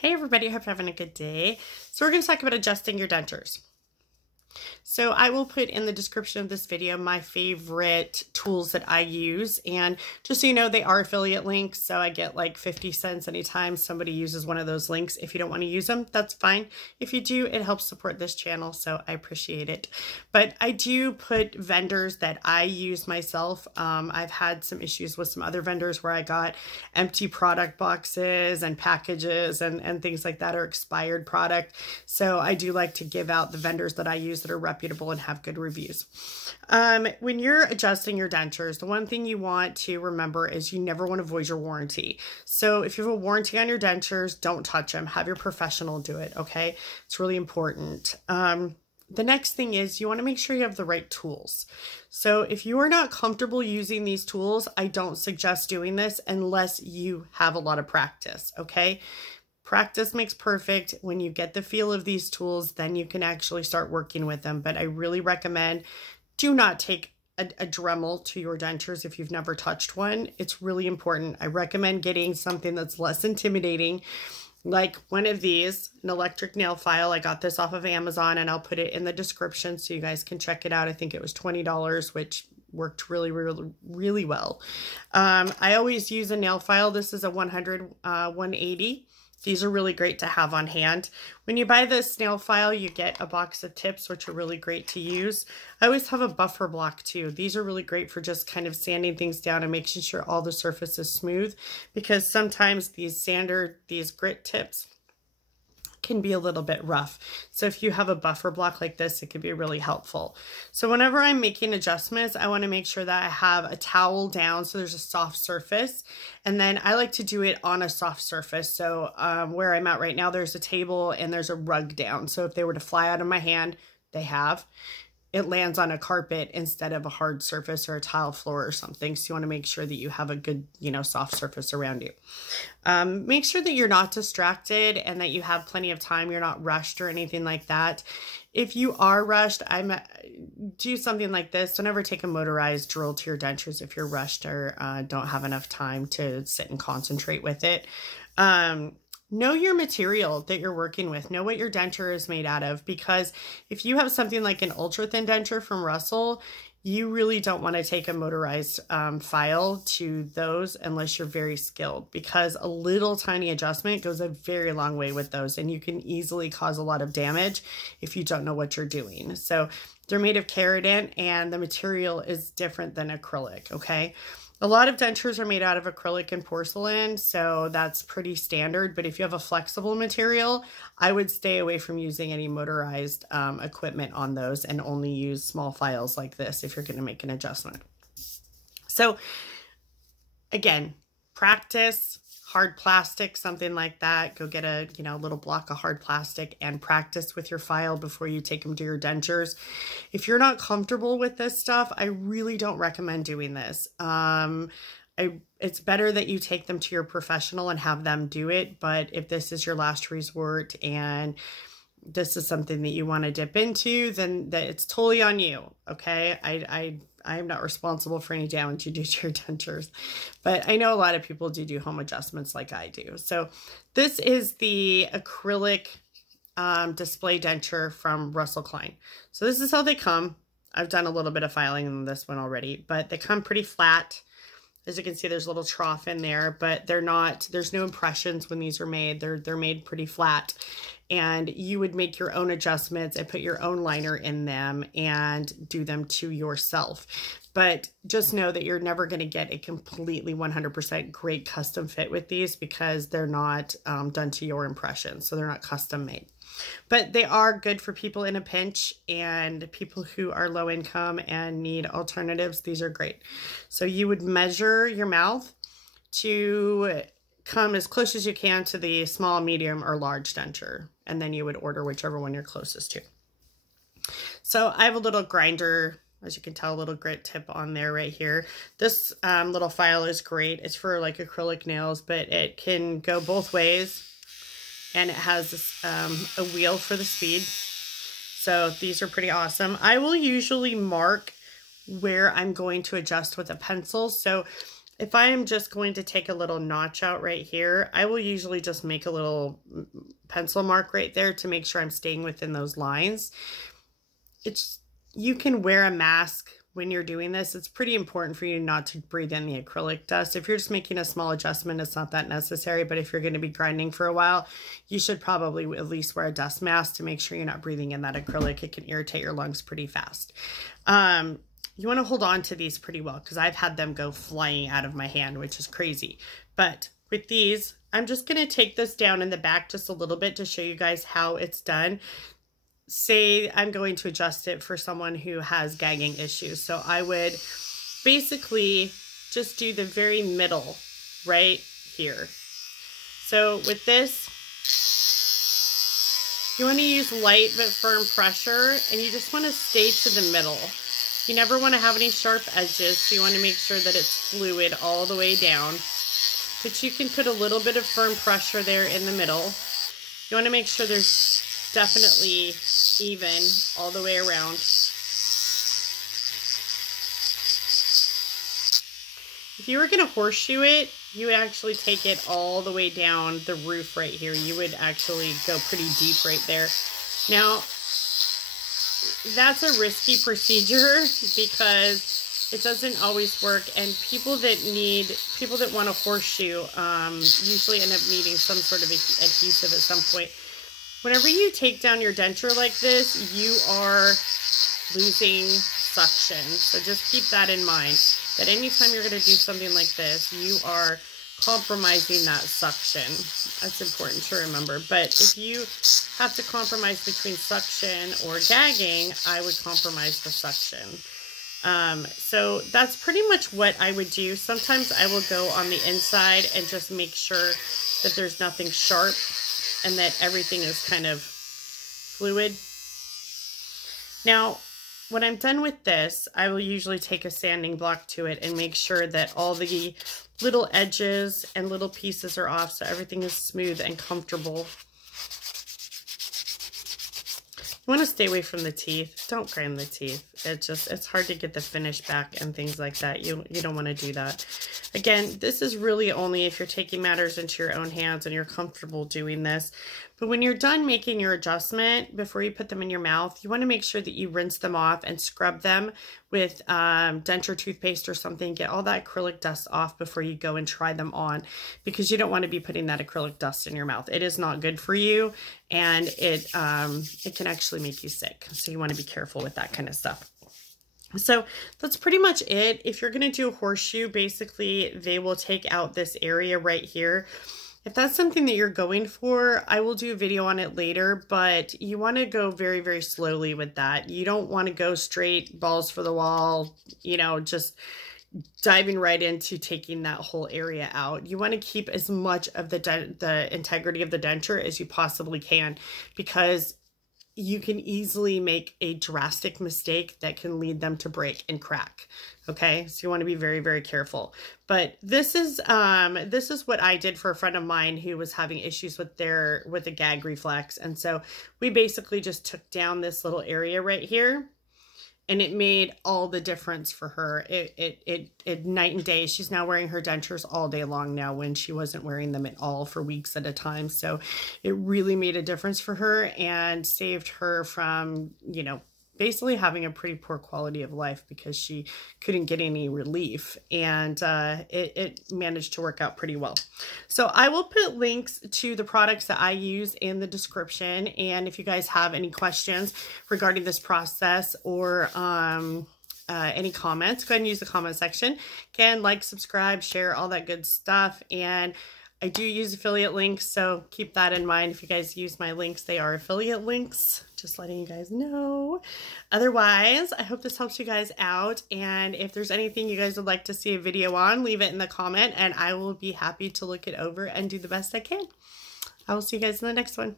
Hey everybody, I hope you're having a good day. So we're going to talk about adjusting your dentures. So I will put in the description of this video my favorite tools that I use, and just so you know, they are affiliate links, so I get like 50 cents anytime somebody uses one of those links. If you don't want to use them, that's fine. If you do, it helps support this channel, so I appreciate it. But I do put vendors that I use myself. I've had some issues with some other vendors where I got empty product boxes and packages and things like that, or expired product. So I do like to give out the vendors that I use that are reputable and have good reviews. When you're adjusting your dentures, the one thing you want to remember is you never want to void your warranty. So if you have a warranty on your dentures, don't touch them. Have your professional do it, okay? It's really important. The next thing is you want to make sure you have the right tools. So if you are not comfortable using these tools, I don't suggest doing this unless you have a lot of practice, okay? Practice makes perfect. When you get the feel of these tools, then you can actually start working with them. But I really recommend do not take a Dremel to your dentures if you've never touched one. It's really important. I recommend getting something that's less intimidating, like one of these, an electric nail file. I got this off of Amazon, and I'll put it in the description so you guys can check it out. I think it was $20, which worked really well. I always use a nail file. This is a 180. These are really great to have on hand. When you buy this nail file, you get a box of tips, which are really great to use. I always have a buffer block too. These are really great for just kind of sanding things down and making sure all the surface is smooth, because sometimes these grit tips can be a little bit rough. So if you have a buffer block like this, it could be really helpful. So whenever I'm making adjustments, I want to make sure that I have a towel down so there's a soft surface. And then I like to do it on a soft surface. So where I'm at right now, there's a table and there's a rug down. So if they were to fly out of my hand, it lands on a carpet instead of a hard surface or a tile floor or something. So you want to make sure that you have a good, soft surface around you. Make sure that you're not distracted and that you have plenty of time. You're not rushed or anything like that. If you are rushed, do something like this. Don't ever take a motorized drill to your dentures if you're rushed or don't have enough time to sit and concentrate with it. Know your material that you're working with. Know what your denture is made out of, because if you have something like an ultra thin denture from Russell, you really don't want to take a motorized file to those unless you're very skilled, because a little tiny adjustment goes a very long way with those, and you can easily cause a lot of damage if you don't know what you're doing. So they're made of keratin, and the material is different than acrylic, okay? A lot of dentures are made out of acrylic and porcelain, so that's pretty standard. But if you have a flexible material, I would stay away from using any motorized equipment on those and only use small files like this if you're going to make an adjustment. So again, practice. Hard plastic, something like that. Go get a little block of hard plastic and practice with your file before you take them to your dentures. If you're not comfortable with this stuff, I really don't recommend doing this. It's better that you take them to your professional and have them do it. But if this is your last resort and this is something that you want to dip into, then it's totally on you. Okay. I am not responsible for any damage you do to your dentures, but I know a lot of people do home adjustments like I do. So this is the acrylic display denture from Russell Klein. So this is how they come. I've done a little bit of filing in this one already, but they come pretty flat. As you can see, there's a little trough in there, but there's no impressions when these are made. They're made pretty flat. And you would make your own adjustments and put your own liner in them and do them to yourself. But just know that you're never going to get a completely 100% great custom fit with these, because they're not done to your impression. So they're not custom made. But they are good for people in a pinch and people who are low income and need alternatives. These are great. So you would measure your mouth to come as close as you can to the small, medium, or large denture, and then you would order whichever one you're closest to. So I have a little grinder, as you can tell, a little grit tip on there right here. This little file is great. It's for like acrylic nails, but it can go both ways, and it has this, a wheel for the speed. So these are pretty awesome. I will usually mark where I'm going to adjust with a pencil. So if I am just going to take a little notch out right here, I will usually just make a little pencil mark right there to make sure I'm staying within those lines. You can wear a mask when you're doing this. It's pretty important for you not to breathe in the acrylic dust. If you're just making a small adjustment, it's not that necessary, but if you're going to be grinding for a while, you should probably at least wear a dust mask to make sure you're not breathing in that acrylic. It can irritate your lungs pretty fast. You want to hold on to these pretty well because I've had them go flying out of my hand, which is crazy. But with these, I'm just going to take this down in the back just a little bit to show you guys how it's done. Say I'm going to adjust it for someone who has gagging issues. So I would basically just do the very middle right here. So with this, you want to use light but firm pressure, and you just want to stay to the middle. You never want to have any sharp edges, so you want to make sure that it's fluid all the way down. But you can put a little bit of firm pressure there in the middle. You want to make sure there's definitely even all the way around. If you were going to horseshoe it, you would actually take it all the way down the roof right here. You would actually go pretty deep right there. Now, that's a risky procedure because it doesn't always work, and people that want to horseshoe usually end up needing some sort of adhesive at some point. Whenever you take down your denture like this, you are losing suction. So just keep that in mind, that anytime you're going to do something like this, you are compromising that suction. That's important to remember. But if you have to compromise between suction or gagging, I would compromise the suction. So that's pretty much what I would do. Sometimes I will go on the inside and just make sure that there's nothing sharp and that everything is kind of fluid. Now, when I'm done with this, I will usually take a sanding block to it and make sure that all the little edges and little pieces are off so everything is smooth and comfortable. You want to stay away from the teeth. Don't grind the teeth. It's hard to get the finish back and things like that. You don't want to do that. Again, this is really only if you're taking matters into your own hands and you're comfortable doing this. But when you're done making your adjustment, before you put them in your mouth, you want to make sure that you rinse them off and scrub them with denture toothpaste or something. Get all that acrylic dust off before you go and try them on, because you don't want to be putting that acrylic dust in your mouth. It is not good for you, and it can actually make you sick. So you want to be careful with that kind of stuff. So that's pretty much it. If you're going to do a horseshoe, basically they will take out this area right here. If that's something that you're going for, I will do a video on it later, but you want to go very, very slowly with that. You don't want to go straight balls for the wall, you know, just diving right into taking that whole area out. You want to keep as much of the integrity of the denture as you possibly can, because you can easily make a drastic mistake that can lead them to break and crack. Okay, so you want to be very, very careful. But this is what I did for a friend of mine who was having issues with the gag reflex, and so we basically just took down this little area right here, and it made all the difference for her. It night and day. She's now wearing her dentures all day long now, when she wasn't wearing them at all for weeks at a time. So it really made a difference for her and saved her from, you know, basically having a pretty poor quality of life because she couldn't get any relief, and it managed to work out pretty well. So I will put links to the products that I use in the description, and if you guys have any questions regarding this process or any comments, go ahead and use the comment section. Again, like, subscribe, share, all that good stuff. And I do use affiliate links, so keep that in mind. If you guys use my links, they are affiliate links. Just letting you guys know. Otherwise, I hope this helps you guys out. And if there's anything you guys would like to see a video on, leave it in the comment, and I will be happy to look it over and do the best I can. I will see you guys in the next one.